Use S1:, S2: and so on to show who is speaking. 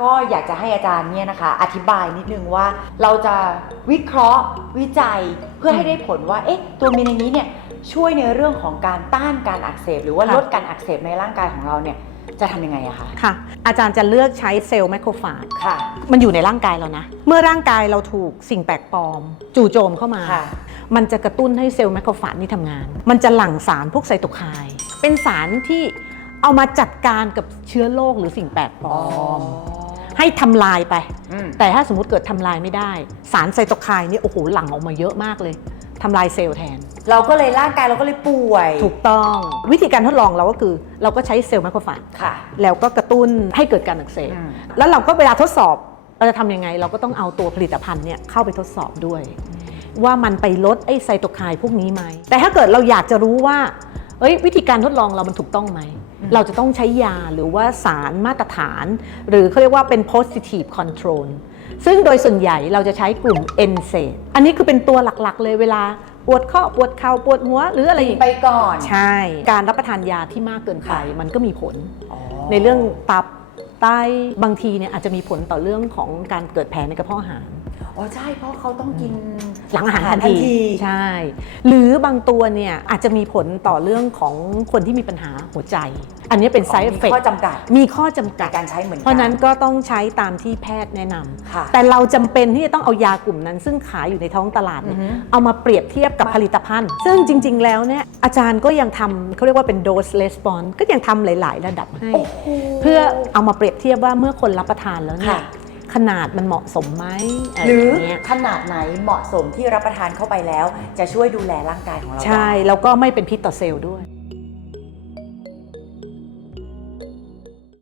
S1: ก็อยากจะให้อาจารย์เนี่ยนะคะ อธิบายนิดนึงว่าเราจะวิเคราะห์วิจัยเพื่อให้ได้ผลว่า เอ๊ะ ตัวมินนี้เนี่ยช่วยในเรื่องของการต้านการอักเสบ หรือว่า
S2: ค่ะ
S1: ลดการอักเสบในร่างกายของเราเนี่ยจะทำยังไงอะคะ
S2: ค่ะ อาจารย์จะเลือกใช้เซลล์แมคโครฟาจ
S1: ค่ะ
S2: มันอยู่ในร่างกายเรานะ เมื่อร่างกายเราถูกสิ่งแปลกปลอม จู่โจมเข้ามา
S1: ค่ะ
S2: มันจะกระตุ้นให้เซลล์แมคโครฟาจนี่ทำงาน มันจะหลั่งสารพวกไซโตไคน์เป็นสารที่เอามาจัดการกับเชื้อโรคหรือสิ่งแปลกปลอม ให้ทำลายไป
S1: อืม
S2: แต่ถ้าสมมติเกิดทำลายไม่ได้ สารไซโตไคน์นี่โอ้โหหลั่งออกมาเยอะมากเลยทำลายเซลล์แทน
S1: เราก็เลยร่างกายเราก็เลยป่วย
S2: ถูกต้องวิธีการทดลองเราก็คือ เราก็ใช้เซลล์แมคโครฟาจ
S1: ค่ะ
S2: แล้วก็กระตุ้นให้เกิดการอักเสบ
S1: อืม
S2: แล้วเราก็เวลาทดสอบเราจะทำยังไง เราก็ต้องเอาตัวผลิตภัณฑ์เนี่ยเข้าไปทดสอบด้วย ว่ามันไปลดไอ้ไซโตไคน์พวกนี้ไหมแต่ถ้าเกิดเราอยากจะรู้ว่าเอ้ยวิธีการทดลองเรามันถูกต้องไหม เราจะต้องใช้ยาหรือว่าสารมาตรฐาน หรือเขาเรียกว่าเป็น positive control ซึ่งโดยส่วนใหญ่เราจะใช้กลุ่ม NSAID อันนี้คือเป็นตัวหลักๆ เลยเวลาปวดข้อปวดเข่าปวดหัว หรืออะไร
S1: กินไปก่อน
S2: ใช่ การรับประทานยาที่มากเกินไป
S1: ค่ะ
S2: มันก็มีผล
S1: อ๋อ
S2: ในเรื่องตับไตบางทีเนี่ยอาจจะมีผลต่อเรื่องของการเกิดแผลในกระเพาะอาหาร
S1: อ๋อใช่เพราะเขาต้องกิน
S2: หลังอาหารทันที ใช่ หรือบางตัวเนี่ยอาจจะมีผลต่อเรื่องของคนที่มีปัญหาหัวใจ อันนี้เป็น side
S1: มี
S2: effect
S1: ข้อจำกัด
S2: มีข้อจำ
S1: ใน
S2: กัด
S1: การใช้เหมือนกั
S2: เพราะนั้นก็ต้องใช้ตามที่แพทย์แนะนำ
S1: ค่ะ
S2: แต่เราจำเป็นที่จะต้องเอายากลุ่มนั้น ซึ่งขายอยู่ในท้องตลาดเนี่ย
S1: อือฮึ
S2: เอามาเปรียบเทียบกับผลิตภัณฑ์ ซึ่งจริง ๆ แล้วเนี่ยอาจารย์ก็ยังทำเขาเรียกว่าเป็น dose response ก็ยังทำหลาย ๆ ระดับให้
S1: โอ้โห
S2: เพื่อเอามาเปรียบเทียบว่าเมื่อคนรับประทานแล้วเนี่ย
S1: ค่ะ
S2: ขนาดมันเหมาะสมไหมะ
S1: ห
S2: ไร
S1: รือ
S2: อย่างเงี้ย
S1: ขนาดไหนเหมาะสมที่รับประทานเข้าไปแล้ว จะช่วยดูแลร่างกายของเรา
S2: ใช่
S1: ได้
S2: แล้วก็ไม่เป็นพิษต่อเซลล์ด้วย